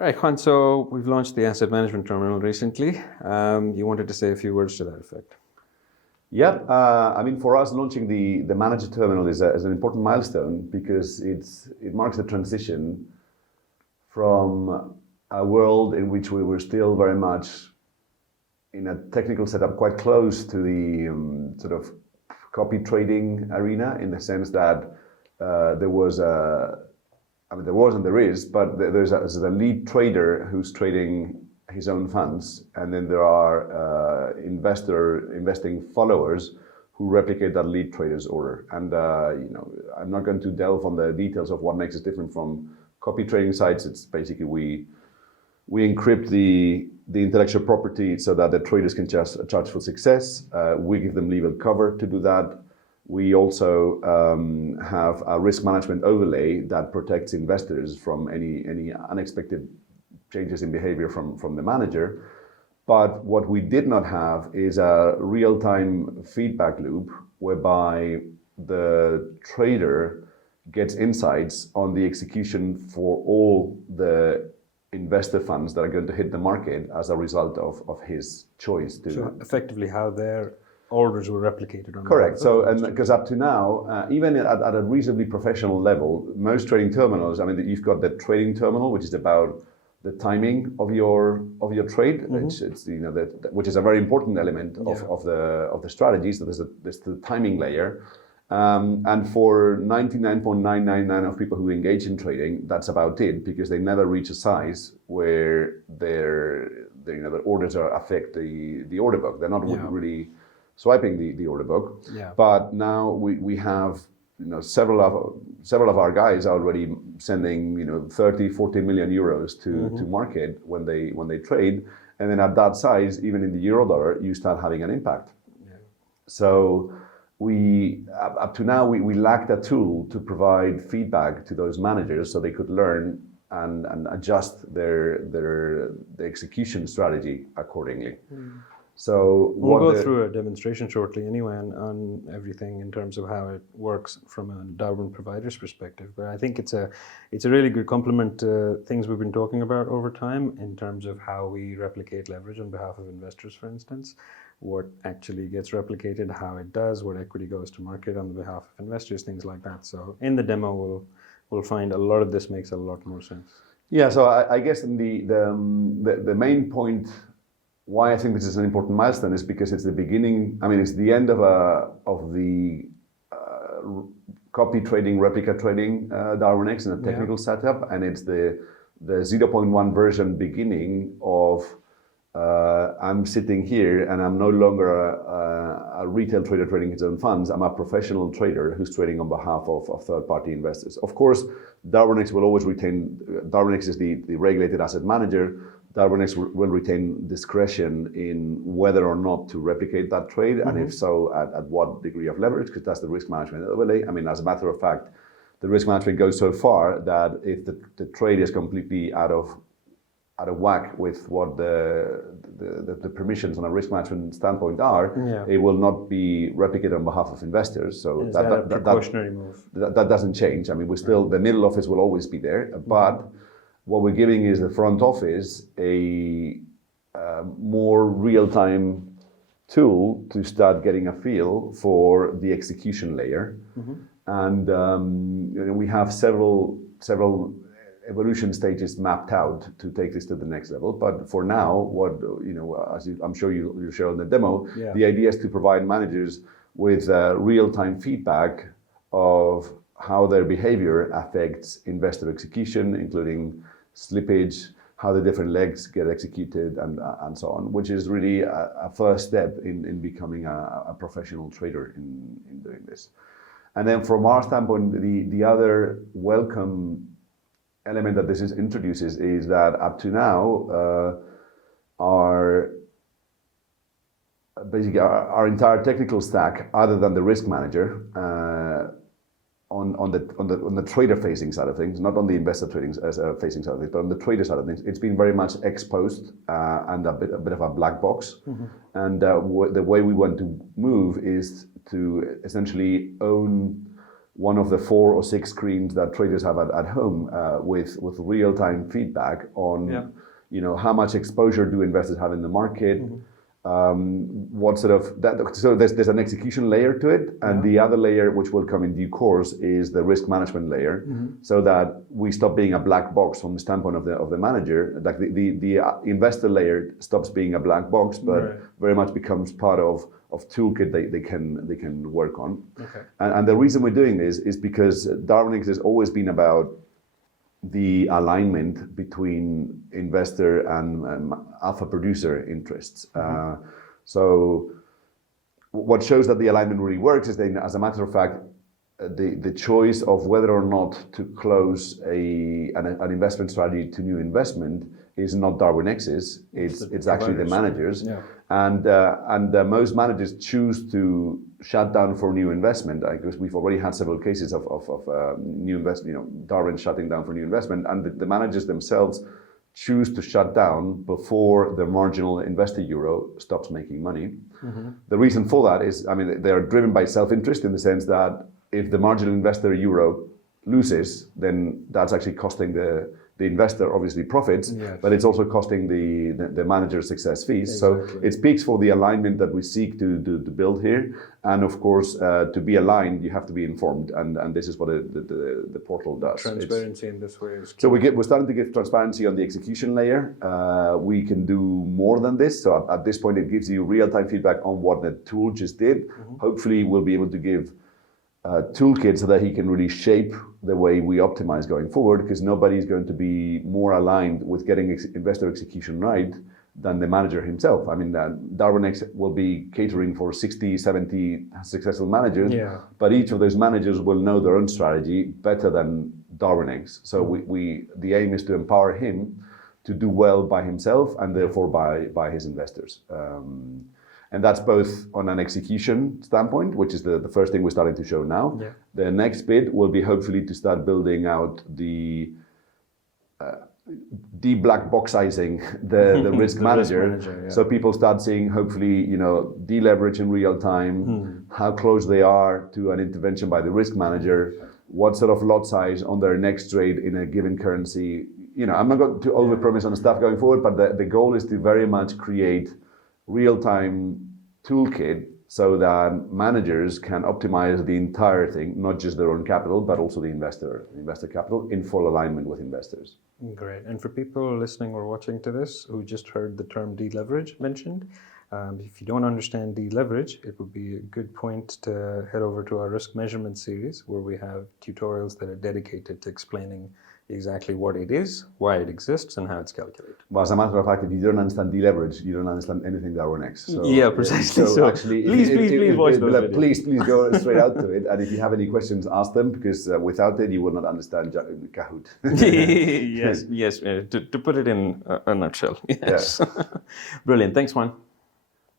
Right, Juan, so we've launched the Asset Management Terminal recently. You wanted to say a few words to that effect. Yeah, I mean, for us, launching the Manager Terminal is an important milestone because it marks a transition from a world in which we were still very much in a technical setup quite close to the sort of copy trading arena, in the sense that there was and there is, but there's a lead trader who's trading his own funds, and then there are investing followers who replicate that lead trader's order. And I'm not going to delve on the details of what makes it different from copy trading sites. It's basically we encrypt the intellectual property so that the traders can just charge for success. We give them legal cover to do that. We also have a risk management overlay that protects investors from any unexpected changes in behavior from the manager. But what we did not have is a real-time feedback loop whereby the trader gets insights on the execution for all the investor funds that are going to hit the market as a result of his choice to... So effectively how their orders were replicated on... Correct. So, and because up to now, even at a reasonably professional level, most trading terminals, I mean, you've got the trading terminal, which is about the timing of your trade. Mm-hmm. It's which is a very important element of the strategy. So there's the timing layer, and for 99.999% of people who engage in trading, that's about it, because they never reach a size where their orders affect the order book. They're not really swiping the order book. Yeah. But now we have several of our guys are already sending 30, 40 million euros to market when they trade, and then at that size, even in the euro dollar, you start having an impact. Yeah. So we up to now we lacked a tool to provide feedback to those managers so they could learn and adjust the execution strategy accordingly. Mm. So we'll go through a demonstration shortly anyway on everything in terms of how it works from a Darwin provider's perspective. But I think it's a really good complement to things we've been talking about over time in terms of how we replicate leverage on behalf of investors, for instance, what actually gets replicated, how it does, what equity goes to market on behalf of investors, things like that. So in the demo, we'll find a lot of this makes a lot more sense. Yeah. So I guess the main point why I think this is an important milestone is because it's the beginning. I mean, it's the end of the copy trading, replica trading Darwinex in a technical setup, and it's the 0.1 version beginning of I'm sitting here and I'm no longer a retail trader trading his own funds. I'm a professional trader who's trading on behalf of third-party investors. Of course, Darwinex will always retain. Darwinex is the regulated asset manager. Darwinex will retain discretion in whether or not to replicate that trade, and if so, at what degree of leverage, because that's the risk management overlay. I mean, as a matter of fact, the risk management goes so far that if the trade is completely out of whack with what the permissions on a risk management standpoint are, it will not be replicated on behalf of investors. So is that a precautionary move? That doesn't change. I mean, the middle office will always be there, but what we're giving is the front office a more real-time tool to start getting a feel for the execution layer. And we have several evolution stages mapped out to take this to the next level. But for now, as I'm sure you'll share on the demo, the idea is to provide managers with real-time feedback of how their behavior affects investor execution, including slippage, how the different legs get executed, and so on, which is really a first step in becoming a professional trader in doing this. And then from our standpoint, the other welcome element that this introduces is that up to now, our entire technical stack, other than the risk manager, on the trader facing side of things, not on the investor trading facing side of things, but on the trader side of things, it's been very much exposed and a bit of a black box. And the way we want to move is to essentially own one of the 4 or 6 screens that traders have at home with real-time feedback on, how much exposure do investors have in the market, what sort of that. So there's an execution layer to it, and the other layer, which will come in due course, is the risk management layer, so that we stop being a black box from the standpoint of the manager. Like the investor layer stops being a black box, but very much becomes part of toolkit they can work on. Okay. And the reason we're doing this is because Darwinex has always been about the alignment between investor and alpha producer interests. So what shows that the alignment really works is that, as a matter of fact, the choice of whether or not to close an investment strategy to new investment is not Darwinex's. It's actually the managers. Yeah. And most managers choose to shut down for new investment, because we've already had several cases of new investment, Darwin shutting down for new investment, and the managers themselves choose to shut down before the marginal investor euro stops making money. The reason for that is, they're driven by self-interest, in the sense that if the marginal investor euro loses, then that's actually costing the investor obviously profits, but it's also costing the manager success fees. Exactly. So it speaks for the alignment that we seek to build here. And of course, to be aligned, you have to be informed, and this is what the portal does. Transparency in this way is key. So we're starting to give transparency on the execution layer. We can do more than this. So at this point, it gives you real-time feedback on what the tool just did. Hopefully, we'll be able to give toolkit so that he can really shape the way we optimize going forward, because nobody is going to be more aligned with getting investor execution right than the manager himself. Darwinex will be catering for 60, 70 successful managers, but each of those managers will know their own strategy better than Darwinex. So the aim is to empower him to do well by himself, and therefore by his investors. And that's both on an execution standpoint, which is the first thing we're starting to show now. The next bit will be hopefully to start building out the de-black boxizing the risk manager. So people start seeing, hopefully, deleverage in real time, how close they are to an intervention by the risk manager, what sort of lot size on their next trade in a given currency. I'm not going to overpromise on stuff going forward, but the goal is to very much create real-time toolkit so that managers can optimize the entire thing, not just their own capital, but also the investor capital, in full alignment with investors. Great. And for people listening or watching to this who just heard the term deleverage mentioned, if you don't understand deleverage, it would be a good point to head over to our risk measurement series, where we have tutorials that are dedicated to explaining exactly what it is, why it exists, and how it's calculated. Well, as a matter of fact, if you don't understand deleverage, you don't understand anything Darwinex. So, precisely. So actually, please watch those videos. Please go straight out to it. And if you have any questions, ask them, because without it, you will not understand Kahoot. Yes. To put it in a nutshell. Yes. Brilliant. Thanks, Juan.